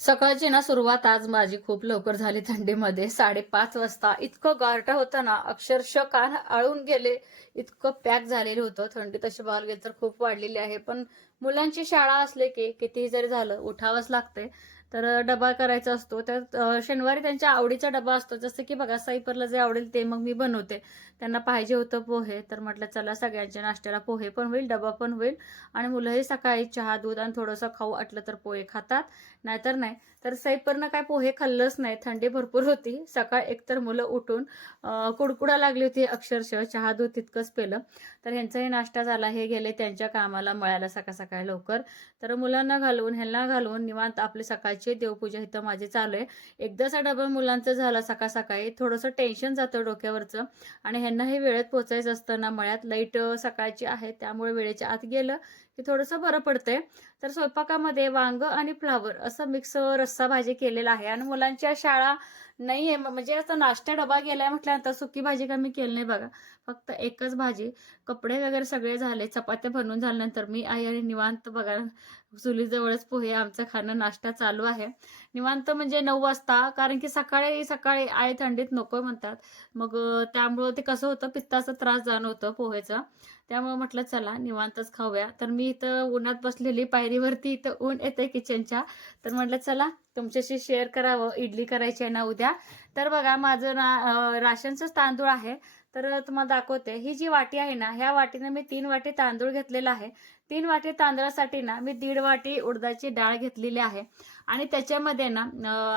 सकाळची ना सुरुवात आज माझी खूप लवकर झाली थंडीमध्ये. साडेपाच वाजता इतकं गारठं होतं ना अक्षरशः कान आळून गेले. इतकं पॅक झालेलं होतं. थंडी तशी बघायला गेली तर खूप वाढलेली आहे. पण मुलांची शाळा असले की कितीही जरी झालं उठावंच लागते तर डबा करायचा असतो. तर शनिवारी त्यांच्या आवडीचा डबा असतो. जसं की बघा साईपरला जे आवडेल ते मग मी बनवते. त्यांना पाहिजे होतं पोहे तर म्हटलं चला सगळ्यांच्या नाश्त्याला पोहे पण होईल डबा पण होईल आणि मुलंही सकाळी चहा दूध आणि थोडंसं खाऊ वाटलं तर पोहे खातात नाहीतर नाही. तर सैपरनं काय पोहे खाल्लंच नाही थंडी भरपूर होती. सकाळ एकतर मुलं उठून कुडकुडा लागली होती अक्षरशः चहा दूध तितकंच पेलं. तर ह्यांचाही नाश्ता झाला हे गेले त्यांच्या कामाला मळायला सकाळ सकाळी लवकर. तर मुलांना घालून ह्यांना घालून निवांत आपली सकाळची देवपूजा इथं माझी चालू आहे. एकदाचा डबा मुलांचं झाला सकाळ सकाळी थोडंसं टेन्शन जातं डोक्यावरचं आणि ह्यांना हे वेळेत पोचायचं असतं ना मळ्यात लाइट सकाळची आहे त्यामुळे वेळेच्या आत गेलं की थोडंसं बरं पडतंय. तर स्वयंपाकामध्ये वांग आणि फ्लावर असं मिक्स रस्सा भाजी केलेला आहे. आणि मुलांच्या शाळा नाही आहे म्हणजे असं नाश्ता डबा गेलाय म्हटल्यानंतर सुकी भाजी का मी केली नाही बघा. फक्त एकच भाजी कपडे वगैरे सगळे झाले चपात्या बनवून झाल्यानंतर मी आई आणि निवांत बघा चुलीजवळच पोहे आमचं खाणं नाश्ता चालू आहे. निवांत म्हणजे नऊ वाजता कारण की सकाळी सकाळी आई थंडीत नको म्हणतात. मग त्यामुळं ते कसं होतं पित्ताचा त्रास जाणवतं पोहेचा त्यामुळे म्हटलं चला निवांतच खाऊया. तर मी इथं उन्हात बसलेली पायरीवरती इथं ऊन येते किचनच्या तर म्हटलं चला तुमच्याशी शेअर करावं इडली करायची आहे ना उद्या. तर बघा माझं ना अं, राशनचंच तांदूळ आहे. तर तुम्हाला दाखवते. ही जी वाटी आहे ना ह्या वाटीने मी तीन वाटी तांदूळ घेतलेला आहे. तीन वाटी तांदळासाठी ना मी दीड वाटी उडदाची डाळ घेतलेली आहे. आणि त्याच्यामध्ये ना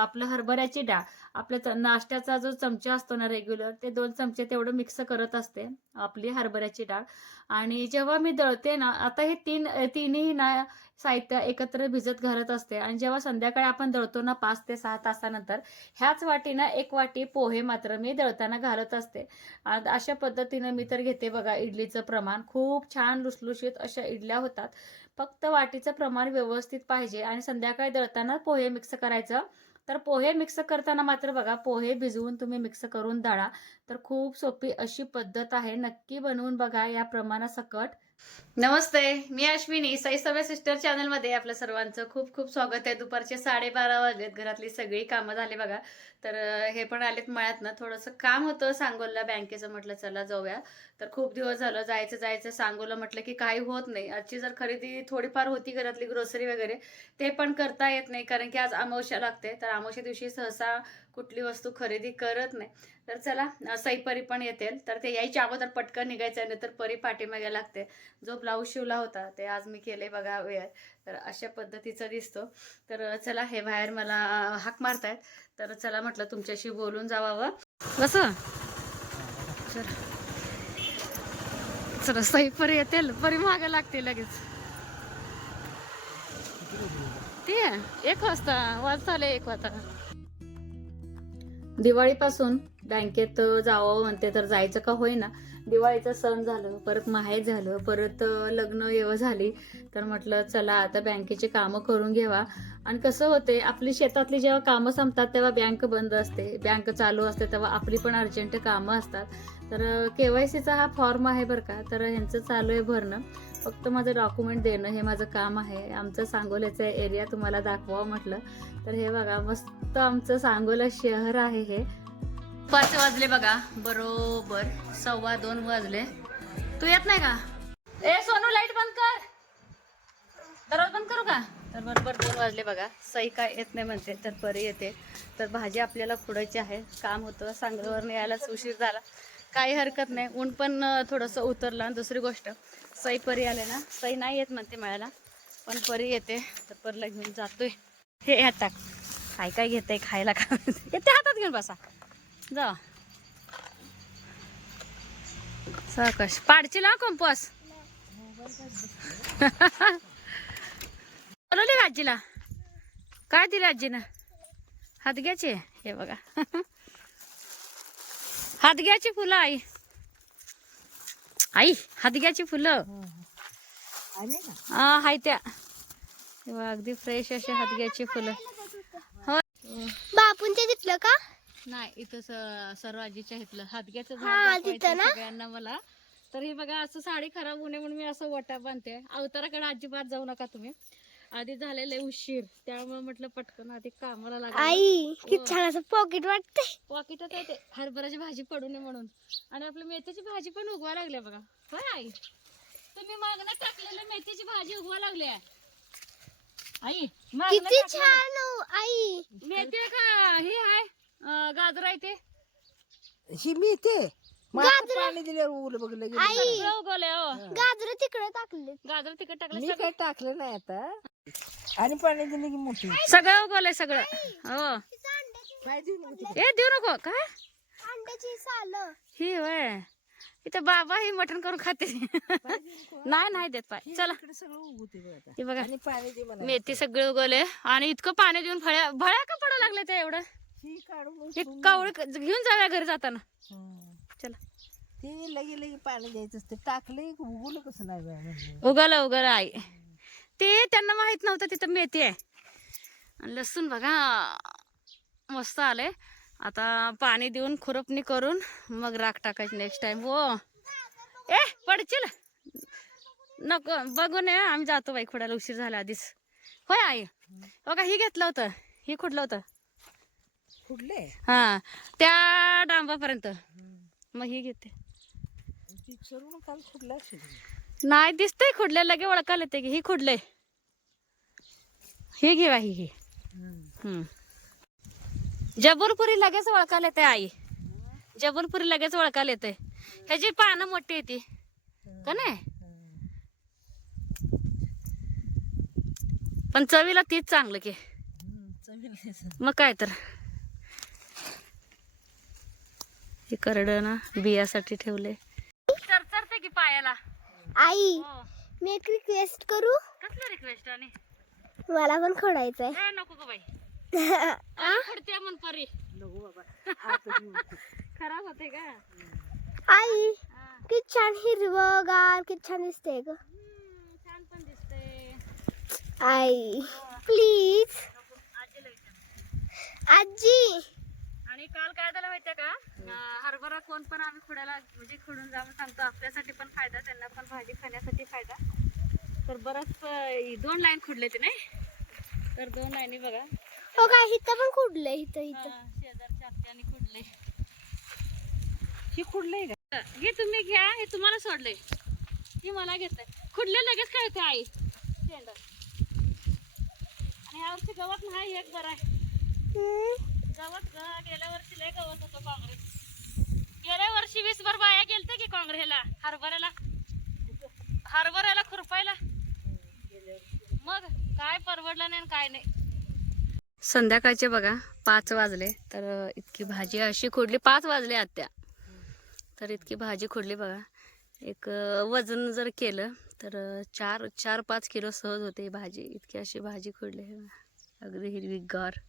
आपलं हरभऱ्याची डाळ. आपल्या नाश्त्याचा जो चमचा असतो ना रेग्युलर ते दोन चमचे तेवढं मिक्स करत असते आपली हरभऱ्याची डाळ. आणि जेव्हा मी दळते ना आता हे तीन तिन्ही ना साहित्य एकत्र भिजत घालत असते. आणि जेव्हा संध्याकाळी आपण दळतो ना पाच ते सहा तासानंतर ह्याच वाटीनं एक वाटी पोहे मात्र मी दळताना घालत असते. अशा पद्धतीनं मी तर घेते बघा इडलीचं प्रमाण. खूप छान लुसलुशीत अशा इडल्या होतात. फक्त वाटीचं प्रमाण व्यवस्थित पाहिजे आणि संध्याकाळी दळताना पोहे मिक्स करायचं. तर पोहे मिक्स करताना मात्र बघा पोहे भिजवून तुम्ही मिक्स करून दळा. तर खूप सोपी अशी पद्धत आहे. नक्की बनवून बघा या प्रमाणासकट. नमस्ते मी अश्विनी साई सव्या सिस्टर चॅनलमध्ये आपल्या सर्वांचं खूप खूप स्वागत आहे. दुपारचे साडेबारा वाजलेत घरातली सगळी कामं झाली बघा. तर हे पण आलेत मळ्यात ना थोडंसं काम होतं सांगोलला बँकेचं म्हटलं चला जाऊया. तर खूप दिवस झालं जायचं जायचं सांगोला म्हटलं की काही होत नाही. आजची जर खरेदी थोडीफार होती घरातली ग्रोसरी वगैरे ते पण करता येत नाही. कारण की आज अमावस्या लागते. तर अमावस्या दिवशी सहसा कुठली वस्तू खरेदी करत नाही. तर चला सईपरी पण येतील. तर ते यायच्या अगोदर पटकन निघायचं आहे तर परी पाठीमागे लागते. जो ब्लाऊज शिवला होता ते आज मी केले बघा वेळ. तर अशा पद्धतीचा दिसतो. तर चला हे बाहेर मला हाक मारतायत. तर चला म्हटलं तुमच्याशी बोलून जावावं. कसं चला. सई परी येतील. परी मागे लागते लगेच. ते एक वाजता वाजता आले एक वाजता. दिवाळीपासून बँकेत जावं म्हणते तर जायचं का होईना. दिवाळीचं सण झालं परत माहेर झालं परत लग्न येवं झाली. तर म्हटलं चला आता बँकेची कामं करून घ्यावा आणि कसं होते आपली शेतातली जेव्हा कामं संपतात तेव्हा बँक बंद असते. बँक चालू असते तेव्हा आपली पण अर्जंट कामं असतात. तर के वाय सीचा हा फॉर्म आहे बरं का. तर ह्यांचं चालू आहे भरणं. फक्त माझं डॉक्युमेंट देणं हे माझं काम आहे. आमचं सांगोल्याचं एरिया तुम्हाला दाखवावं म्हटलं. तर हे बघा मस्त आमचं सांगोला शहर आहे हे. पाच वाजले बघा. बरोबर सव्वा दोन वाजले. तू येत नाही का? ए सोनू लाइट बंद कर. दरवाज बंद करू का? तर बरोबर दोन वाजले बघा. सई काय येत नाही म्हणते तर परी येते. तर भाजी आपल्याला फोडायची आहे. काम होतं. सांगलीवर यायलाच उशीर झाला. काही हरकत नाही. ऊन पण थोडंसं उतरलं. आणि दुसरी गोष्ट सई परी आले ना. सई नाही येत म्हणते मिळायला. पण परी येते. तर परीला घेऊन जातोय. हे आता. टाक काय काय घेते खायला का? येते हातात घेऊन बसा. जा. सावकाश. पाडची ना कंपस. बोलवली का आजीला. काय दिलं आजीनं? हातग्याचे हे बघा. हातग्याची फुलं आई. आई हातग्याची फुलं. हा हाय त्या. हे बघा, अगदी फ्रेश अशी हातग्याची फुलं. हो. बापूंच्या तिथलं का? नाही इथं स- सर्व आजीच्या इथलं. हातग्याचं हा, झाड दाखवायचं ना? सगळ्यांना मला. तर हे बघा असं साडी खराब होणे म्हणून मी असं वटा बांधते. अवताराकडे अजिबात जाऊ नका तुम्ही. आधी झालेले उशीर. त्यामुळे म्हटलं पटकन आधी कामाला लागलं. आई किती हो. छान असं पॉकेट वाटते पॉकेटात आहे ते. हरभऱ्याची भाजी पडू नये म्हणून. आणि आपली मेथीची भाजी पण उगवा लागल्या बघा. होय आई? तुम्ही मागणं टाकलेलं मेथीची भाजी उगवा लागली आहे आई मागणं किती टाकलेलं- छान हो, आई. मेथी का ही आहे गाजर आहे ते. ही मी ते. पाणी दिल्यावर उगलं बघ लगेच आई! उगवलंय हो. गाजर तिकडे टाकले. गाजर तिकट टाकलं. मी सगळं- काय टाकलं नाही आता. आणि पाणी दिलं की मोठी. सगळं उगवलंय सगळं. हो. काय देऊ नको. ए देऊ नको. अंड्याची साल. ही इथं बाबा ही मटण करून खाते. नाही नाही देत पाय चला. इकडे सगळं उगवते बघ आता. हे बघा. आणि पाणी दे मला. मेथी सगळे उगवले आणि इतकं पाणी देऊन फळ्या भळ्या का पडू लागले ते एवढं? ही काढून उचलून कावळ घेऊन जाव्या घरी जाताना. चला. ते लगे लगे पाणी द्यायचं असते. टाकले उगवलं कसं नाही उगवलं उगवलं आई. ते त्यांना माहीत नव्हतं तिथं मेथी आहे. आणि लसूण बघा मस्त आलंय. आता पाणी देऊन खुरपणी करून मग राख टाकायची नेक्स्ट टाइम हो. ए पडशील? नको बघून ये आम्ही जातो बाई खोड्याला उशीर झाला आधीच. होय आई? बघा ही घेतलं होतं. ही कुठलं होतं. हा त्या डांबापर्यंत. मग ही घेते. नाही दिसतंय खुडल्या लगे ओळखायला येते की ही खुडले ही घेवा ही ही. हम्म. जबलपुरी लगेच ओळखायला येते आई. जबलपुरी लगेच ओळखायला येते ह्याची पानं मोठी येते का नाही? पण चवीला तीच चांगलं की. मग काय तर. हे करड ना बियासाठी ठेवले चरचरते की पायाला? आई हो. मी एक रिक्वेस्ट करू? कसलं रिक्वेस्ट आणि? मला पण खोडायचंय. ए नको ग बाई. खडते म्हण परी. नको बाबा. खराब होते का? आई हा. किती छान हिरवगार किती छान दिसते ग. हम्म, छान पण दिसते आई प्लीज आजीला विचार. आजी आणि काल काय झालं माहितीये का? हरभरा कोण पण आम्ही खुडायला म्हणजे खुडून जाऊन सांगतो आपल्यासाठी पण फायदा त्यांना पण भाजी खाण्यासाठी फायदा. तर बरंच दोन लाईन खुडले ते नाही? तर दोन लाईनी बघा. हो काय इथं पण खुडलंय इथं इथं. हा, शेजारच्या आत्याने खुडले ही कुठले का? हे तुम्ही घ्या हे तुम्हाला सोडले हे मला घेतलंय. खुडले लगेच कळते आई? शेंड. आणि यावर्षी गवत नाही एक बरं आहे. गवत गेल्या वर्षी लय गवत होतं काँग्रेस. गेल्या वर्षी वीस भर बाया गेलत की काँग्रेसला? हरभऱ्याला? हरभऱ्याला खुरपायला? मग काय परवडलं नाही आणि काय नाही. संध्याकाळचे बघा पाच वाजले. तर इतकी भाजी अशी खोडली पाच वाजले आत्या. तर इतकी भाजी खोडली बघा. एक वजन जर केलं तर चार चार पाच किलो सहज होते भाजी. इतकी अशी भाजी खोडली अगदी हिरवी गार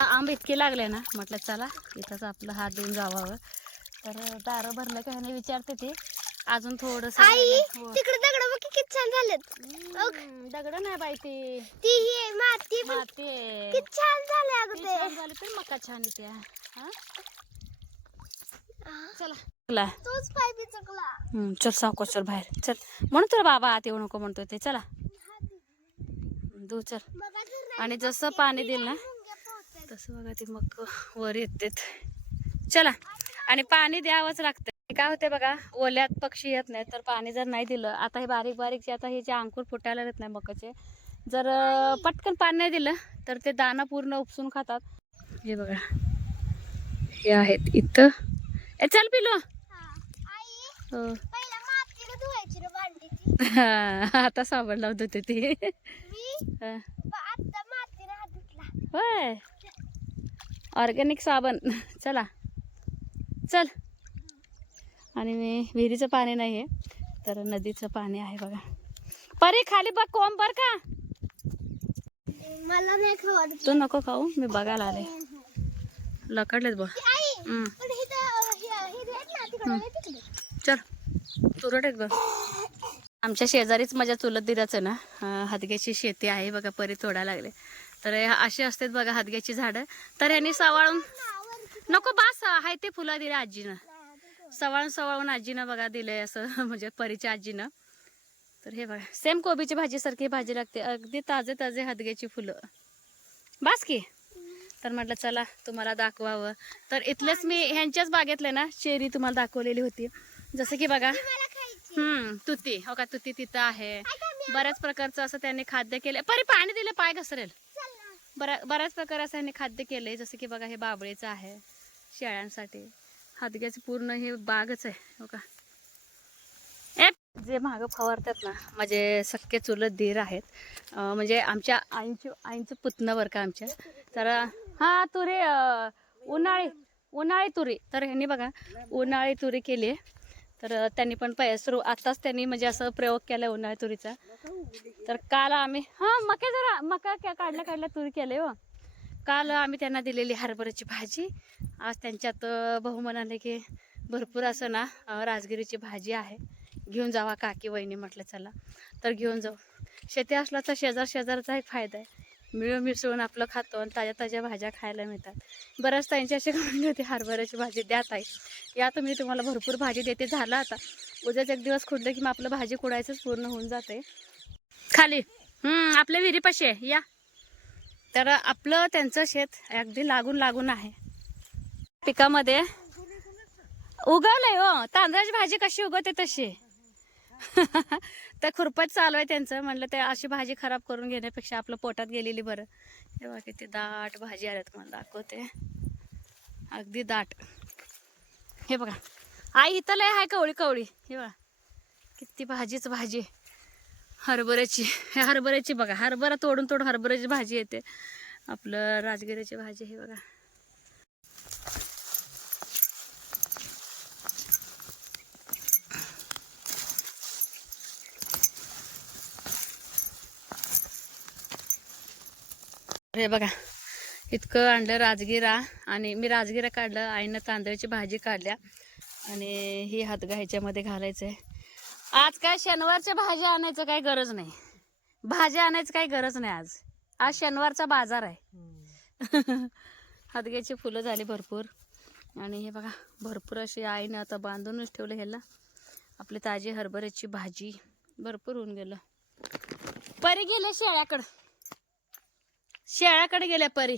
आंबे इतके लागले ना. म्हटलं चला इथंच आपलं हात देऊन जावावं तर दारं भरलं का ह्याने विचारते ते. अजून थोडस आई तिकडे दगड बघ किती छान झालेत. दगड नाही बाई ती. ती ही माती माती. किती छान झाले अगं ती ते. छान झाली तर मका छान येते हा? चला. चला. तोच पाय बिचकला. हम्म, चल बाहेर. चल. म्हणून तुला बाबा आत येऊ नको म्हणतोय ते. चला. दू. चल. आणि जसं पाणी दिलं ना. तसं बघा ते मग वर येतेत. चला आणि पाणी द्यावंच लागतं काय होते बघा ओल्यात पक्षी येत नाही तर पाणी जर नाही दिलं आता हे बारीक बारीक जे आता हे जे अंकुर फुटायला येत नाही मकाचे जर पटकन पाणी नाही दिलं तर ते दाणं पूर्ण उपसून खातात. हे बघा हे आहेत इथं. ए चल पिलो. हा. हो. आता साबण लावत होते ती. हा. होय. ऑर्गॅनिक साबण. चला. चल. आणि मी विहिरीचं पाणी नाही आहे तर नदीचं पाणी आहे बघा. परी खाली बघ कोंब बर का? मला नाही खवत. तू नको खाऊ मी बघायला आले. लकडलेत बघ. चल. तुरट आहेत बघ. आमच्या शेजारीच माझ्या चुलत दिराचं ना हादग्याची शेती आहे बघा परी तोडायला लागले. तर हे अशी असतात बघा हदग्याची झाडं. तर ह्यांनी सवाळून नको बास आहे ते फुलं दिले आजीनं. सवाळून सवाळून आजीनं बघा दिलंय असं म्हणजे परीच्या आजीनं. तर हे बघा सेम कोबीची भाजीसारखी भाजी लागते. अगदी ताजे ताजे हदग्याची फुलं. बास की. तर म्हटलं चला तुम्हाला दाखवावं. तर इथलेच मी ह्यांच्याच बागेतले ना चेरी तुम्हाला दाखवलेली होती. जसं की बघा हम्म तुती. हो का तुती तिथं आहे. बऱ्याच प्रकारचं असं त्यांनी खाद्य केलं. परी पाणी दिलं पाय घसरेल. बरा बऱ्याच प्रकार असं यांनी खाद्य आहे जसं की बघा हे बाबळेचं आहे शेळ्यांसाठी. हादग्याचं पूर्ण हे बागच आहे हो का? जे मागं फवारतात ना माझे सख्खे चुलत धीर आहेत. म्हणजे आमच्या आईंची आईंचं पुतणं बरं का आमच्या? तर हा तुरी उन्हाळी उन्हाळी तुरी. तर ह्यांनी बघा उन्हाळी तुरी केली आहे तर त्यांनी पण पै सुरू आताच त्यांनी म्हणजे असं प्रयोग केला उन्हाळ्या तुरीचा. तर काल आम्ही हा मका जरा मका क्या काढल्या काढल्या तुरी केले हो. काल आम्ही त्यांना दिलेली हरभऱ्याची भाजी. आज त्यांच्यात भाऊ म्हणाले की भरपूर असं ना राजगिरीची भाजी आहे. घेऊन जावा काकी वहिनी म्हटलं चला तर घेऊन जाऊ. शेती असला तर शेजार शेजारचा एक फायदा आहे. मिळून मिसळून आपलं खातो आणि ताज्या ताज्या भाज्या खायला मिळतात. बऱ्याच ताईंचे अशी करून होती हरभऱ्याची भाजी द्या ताई. या तर मी तुम्हाला भरपूर भाजी देते. झालं आता. उद्याच एक दिवस खुडलं की मग आपलं भाजी कुडायचंच पूर्ण होऊन जाते. खाली. आपल्या विहिरीपाशी आहे. या. तर आपलं त्यांचं शेत अगदी लागून लागून आहे. पिकामध्ये उगवलंय हो. तांदळाची भाजी कशी उगवते तशी? तर खुरपत चालू आहे त्यांचं. म्हणलं ते अशी भाजी खराब करून घेण्यापेक्षा आपलं पोटात गेलेली बरं. तेव्हा किती दाट भाजी आल्या तुम्हाला दाखवते. अगदी दाट. हे बघा. आई इथं लय आहे कवळी कवळी. हे बघा. किती भाजीच भाजी. हरभऱ्याची. हरभऱ्याची बघा. हरभरा तोडून तोडून हरभऱ्याची भाजी येते. आपलं राजगिऱ्याची भाजी हे बघा. हे बघा इतकं आणलं राजगिरा आणि मी राजगिरा काढलं आईनं तांदळाची भाजी काढल्या आणि ही हातगा ह्याच्यामध्ये घालायचं आहे आज काय शनिवारच्या भाज्या आणायचं काही गरज नाही. भाज्या आणायचं काही गरज नाही आज. आज शनिवारचा बाजार आहे. हातग्याची फुलं झाली भरपूर. आणि हे बघा भरपूर अशी आईनं आता बांधूनच ठेवलं ह्याला. आपली ताजी हरभऱ्याची भाजी भरपूर होऊन गेलं. परी गेले शेळ्याकडं. शेळ्याकडे गेल्या परी.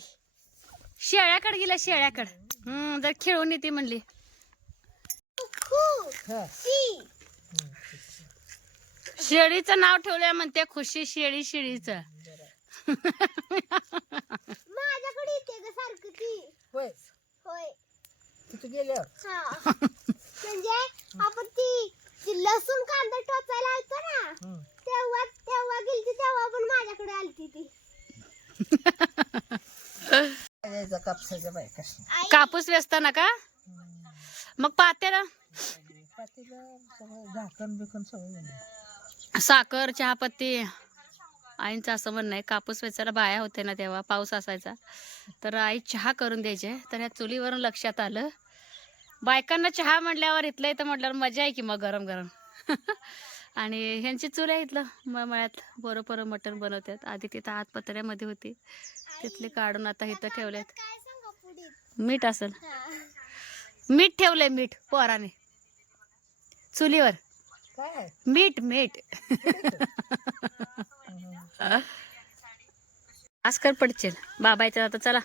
शेळ्याकडे गेल्या शेळ्याकडे. हम्म जर खेळून येते म्हणली. शेळीचं नाव ठेवलंय म्हणते खुशी शेळी शेळीचं. माझ्याकडे येते ग सारखं ती. होय. होय. तिथं गेल्यावर. हा. म्हणजे आपण ती ती लसूण कांदा टोचायला आलतो ना. तेव्हा तेव्हा गेलती तेव्हा पण माझ्याकडे आलती ती. कापसाच्या बायका आई. कापूस वेचताना का? मग पातेला? पातीला सगळं झाकण बिकन सगळं झालं. साखर चहापत्ती. आईंचं असं म्हणणं आहे कापूस वेचायला बाया होते ना तेव्हा पाऊस असायचा. तर आई चहा करून द्यायचे. तर ह्या चुलीवरून लक्षात आलं. बायकांना चहा म्हटल्यावर इथलं इथं म्हटल्यावर मजा आहे की मग गरम गरम आणि ह्यांची चूल आहे इथलं मळ्यात बरं बरं मटण बनवतात. आधी तिथं आत पत्र्यामध्ये होती. तिथले काढून आता इथं ठेवलेत. काय सांगा पुढे? मीठ असेल. मीठ ठेवलंय मीठ पोराने. चुलीवर? मीठ मीठ. आस्कर पडचेल. बाबा येतात आता चला.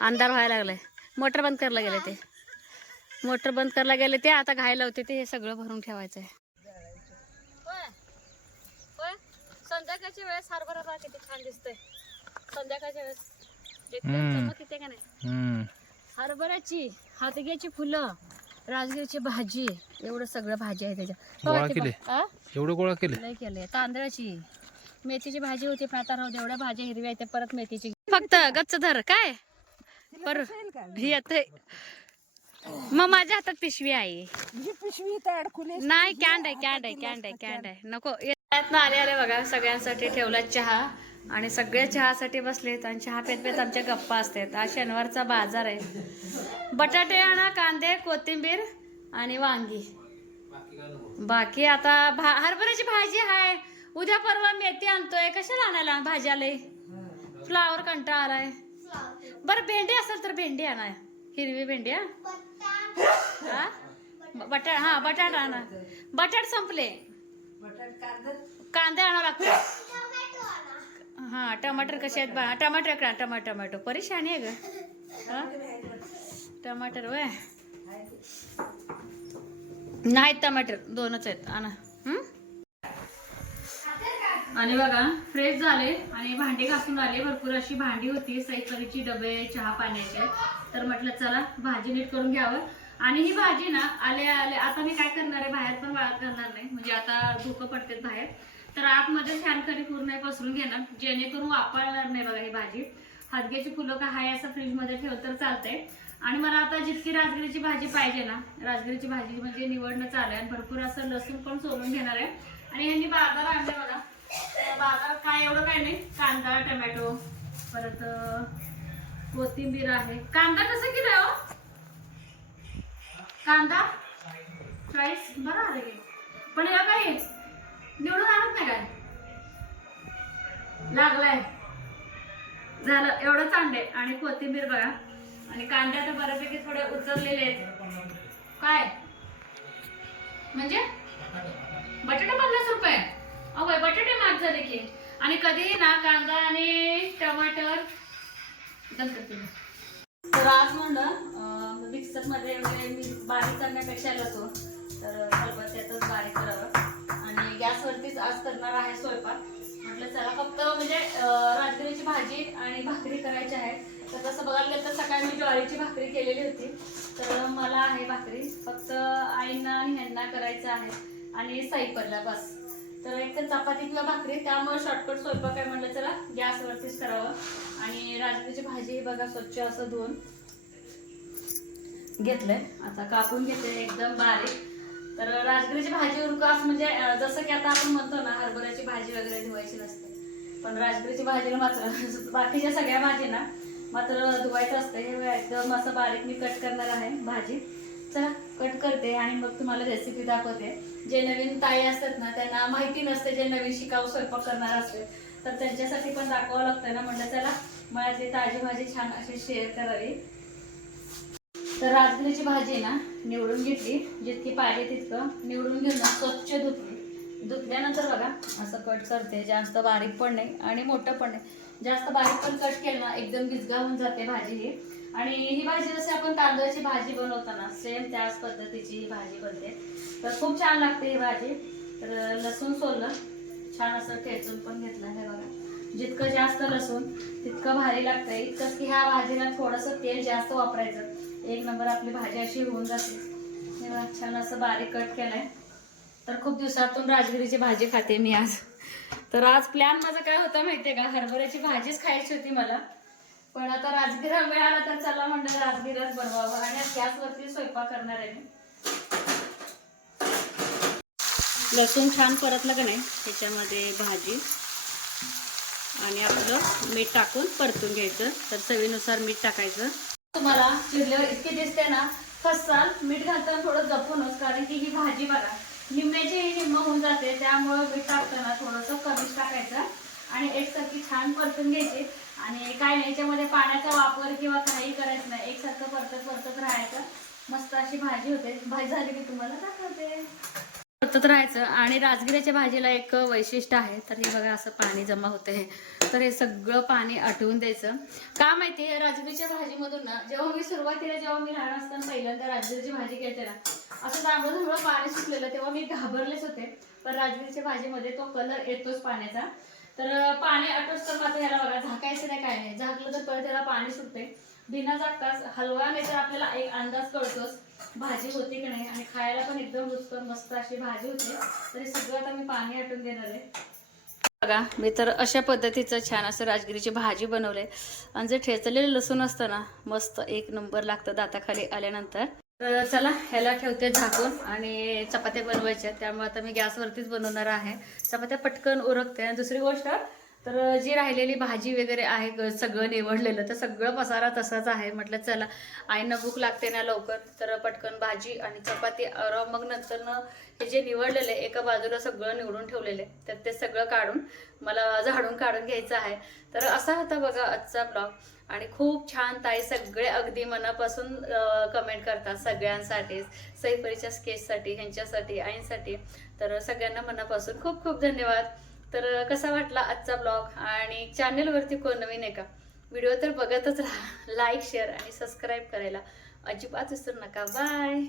अंधार व्हायला लागलाय. मोटर बंद करायला गेले ते. मोटर बंद करायला गेले ते आता घायला होते ते हे सगळं भरून ठेवायचं आहे संध्याकाळच्या वेळेस हरभरा बघा किती छान दिसतोय. संध्याकाळच्या वेळेस. एकदम चमक येते का नाही? हरभऱ्याची हातग्याची फुलं राजगिरीची भाजी एवढं सगळं भाजी आहे त्याच्यात. गोळा बघा ते केले. बघ. आ? एवढं गोळा केले. लय केलंय तांदळाची. मेथीची भाजी होती पण आता राहू दे, एवढ्या भाज्या हिरव्या आहेत त्या परत मेथीची. फक्त गच्च धर काय? पर येते मग माझ्या हातात पिशवी आहे. ही पिशवी अडकून नाही कॅन्ड आहे कॅन्ड आहे कॅन्ड आहे कॅन्ड आहे. नको यातनं आले आले बघा सगळ्यांसाठी ठेवला चहा. आणि सगळे चहासाठी बसलेत आणि चहा पेत पेत आमच्या गप्पा असतात. आज शनिवारचा बाजार आहे. बटाटे आणा कांदे कोथिंबीर आणि वांगी. बाकी आता भा हरभऱ्याची भाजी आहे उद्या परवा मेथी आणतोय. कशाला आणायला? भाजी आलंय फ्लावर कंटाळा आलाय. बरं भेंडी असेल तर भेंडी आणा हिरवी भेंडी हा? हा? बटाट हा बटाटा आणा. बटाट संपले. कांदे आणावं टोमॅटो आणा. हा टमाटर कसे आहेत बा टमाटर का टमाटर टमाटो. परेशानी आहे ग. हा? टमाटर वय नाहीत टमाटर दोनच आहेत. आणा? आणि बघा फ्रेश झाले आणि भांडी घासून आले. भरपूर अशी भांडी होती. सईपरीची डबे चहा पाण्याचे. तर म्हटलं चला भाजी नीट करून घ्यावं. आणि ही भाजी ना आले आले आता मी काय करणार आहे? बाहेर पण वाळत घालणार नाही. म्हणजे आता धुकं पडतात बाहेर. तर आतमध्ये छान खरी पूर्ण पसरून घेणार जेणेकरून वापरणार नाही बघा ही भाजी. हादग्याची फुलं का हाय असं फ्रीजमध्ये ठेवलं तर चालतंय. आणि मला आता जितकी राजगिरीची भाजी पाहिजे ना राजगिरीची भाजी म्हणजे निवडणं चालू आहे आणि भरपूर असं लसूण पण सोलून घेणार आहे. आणि ह्यांनी बाजार आणले बघा. बाजार काय एवढं काय नाही. कांदा टमॅटो परत कोथिंबीर आहे. कांदा कसं किलो हो? कांदा? चाळीस बरं आले पण या काय निवडून आणत नाही काय? लागलाय. झालं एवढंच अंडे आणि कोथिंबीर बघा. आणि कांदे तर बऱ्यापैकी थोडे उचललेले आहेत. काय? म्हणजे? बटाटे पन्नास रुपये. अहो बटाटे माग झाले की. आणि कधीही ना कांदा आणि टमाटर. तर आज म्हणलं मिक्सरमध्ये वगैरे मी करणार आहे स्वयंपाक. म्हटलं चला फक्त म्हणजे रात्रीची राजगिरीची भाजी आणि भाकरी करायची आहे तर तसं बघायला गेलं तर सकाळी मी ज्वारीची भाकरी केलेली होती. तर मला आहे भाकरी. फक्त आईंना आणि ह्यांना करायचं आहे. आणि साईपरला बस. तर एक तर चपाती किंवा भाकरी त्यामुळे शॉर्टकट स्वयंपाक आहे. म्हटलं चला गॅसवरतीच करावं. आणि राजगिरीची भाजी बघा स्वच्छ असं धुवून घेतलंय. आता कापून घेते एकदम बारीक. तर राजगिरीची भाजी उरकास म्हणजे जसं की आता आपण म्हणतो ना हरभऱ्याची भाजी वगैरे धुवायची नसते. पण राजगिरीची भाजीला मात्र बाकीच्या सगळ्या भाजीना मात्र धुवायचं असतं. हे एकदम असं बारीक मी कट करणार आहे भाजी. चला कट करते आणि मग तुम्हाला रेसिपी दाखवते. जे नवीन ताई असतात ना त्यांना माहिती नसते जे नवीन शिकाऊ स्वयंपाक करणार असते. तर त्यांच्यासाठी पण दाखवावं लागतं ना म्हटलं चला मला ताजी भाजी छान अशी शेअर करावी. तर राजगिरीची भाजी ना निवडून घेतली. जितकी पाहिजे तितकं निवडून घेऊन ना स्वच्छ धुतली. धुतल्यानंतर बघा असं कट करते. जास्त बारीक पण नाही आणि मोठं पण नाही. जास्त बारीक पण कट केलं ना एकदम गिजगावून होऊन जाते भाजी ही. आणि ही भाजी जशी आपण तांदळाची भाजी बनवताना सेम त्याच पद्धतीची ही भाजी बनते. तर खूप छान लागते ही भाजी. तर लसूण सोललं. छान असं ठेचून पण घेतलं हे बघा. जितकं जास्त लसूण तितकं भारी लागतं इतकंच की ह्या भाजीला थोडंसं तेल जास्त वापरायचं. एक नंबर आपली भाजी अशी होऊन जाते. छान असं बारीक कट केलंय. तर खूप दिवसातून राजगिरीची भाजी खाते मी आज. तर आज प्लॅन माझा काय होता माहितीये का? हरभऱ्याची भाजीच खायची होती मला. पण आता राजगिरा मिळाला तर चला म्हणलं राजगिराच बनवावं आणि आज गॅसवरती स्वयंपाक करणार आहे मी. लसूण छान परतलं का नाही? त्याच्यामध्ये भाजी. आणि आपलं मीठ टाकून परतून घ्यायचं. तर चवीनुसार मीठ टाकायचं. तुम्हाला चिरल्यावर इतके दिसते ना फसाल मीठ घालताना थोडं जपूनच कारण की ही भाजी बघा निम्म्याची ही निम्म होऊन जाते त्यामुळं मीठ टाकताना थोडंसं कमीच टाकायचं. आणि एकसारखी छान परतून घ्यायची. आणि काय नाही याच्यामध्ये पाण्याचा वापर किंवा काही करायचं नाही एकसारखं परतत परतत राहायचं. मस्त अशी भाजी होते. भाजी झाली की तुम्हाला दाखवते. वाचत राहायचं. आणि राजगिऱ्याच्या भाजीला एक वैशिष्ट्य आहे. तर हे बघा असं पाणी जमा होतं हे तर हे सगळं पाणी आटवून द्यायचं. का माहिती आहे? राजगिरीच्या भाजीमधून ना जेव्हा मी सुरुवातीला जेव्हा मी लहान असताना पहिल्यांदा राजगिरीची भाजी घेते ना असं जांभळं थोडं पाणी सुटलेलं तेव्हा मी घाबरलेच होते. पण राजगिरीच्या भाजीमध्ये तो कलर येतोच पाण्याचा. तर पाणी आटोच तर मात्र ह्याला बघा झाकायचं नाही काय नाही. झाकलं तर परत त्याला पाणी सुटते बिना जागताच हलवा नाही तर आपल्याला एक अंदाज कळतोच भाजी होती की नाही? आणि खायला पण एकदम रुचकर मस्त अशी भाजी होती. तरी सगळं आता मी पाणी आटून देणार आहे. बघा मी तर अशा पद्धतीचं छान असं राजगिरीची भाजी बनवले. आणि जे ठेचलेलं लसूण असतं ना मस्त एक नंबर लागतं दाताखाली आल्यानंतर. तर चला ह्याला ठेवते झाकून आणि चपात्या बनवायच्या त्यामुळे आता मी गॅसवरतीच बनवणार आहे. चपात्या पटकन उरकते आणि दुसरी गोष्ट तर जी राहिलेली भाजी वगैरे आहे ग- सगळं निवडलेलं तर सगळं पसारा तसाच आहे. म्हटलं चला आईनं भूक लागते ना लवकर तर पटकन भाजी आणि चपाती मग नंतर हे जे निवडलेलं आहे एका बाजूला सगळं निवडून ठेवलेलं आहे. तर ते सगळं काढून मला झाडून काढून घ्यायचं आहे. तर असा होता बघा आजचा ब्लॉग. आणि खूप छान ताई सगळे अगदी मनापासून कमेंट करतात सगळ्यांसाठी सईपरीच्या स्केचसाठी ह्यांच्यासाठी आईंसाठी. तर सगळ्यांना मनापासून खूप खूप धन्यवाद. तर कसा वाटला आजचा ब्लॉग आणि चॅनलवरती कोण नवीन आहे का? व्हिडिओ तर बघतच राहा. लाईक शेअर आणि सबस्क्राईब करायला अजिबात विसरू नका. बाय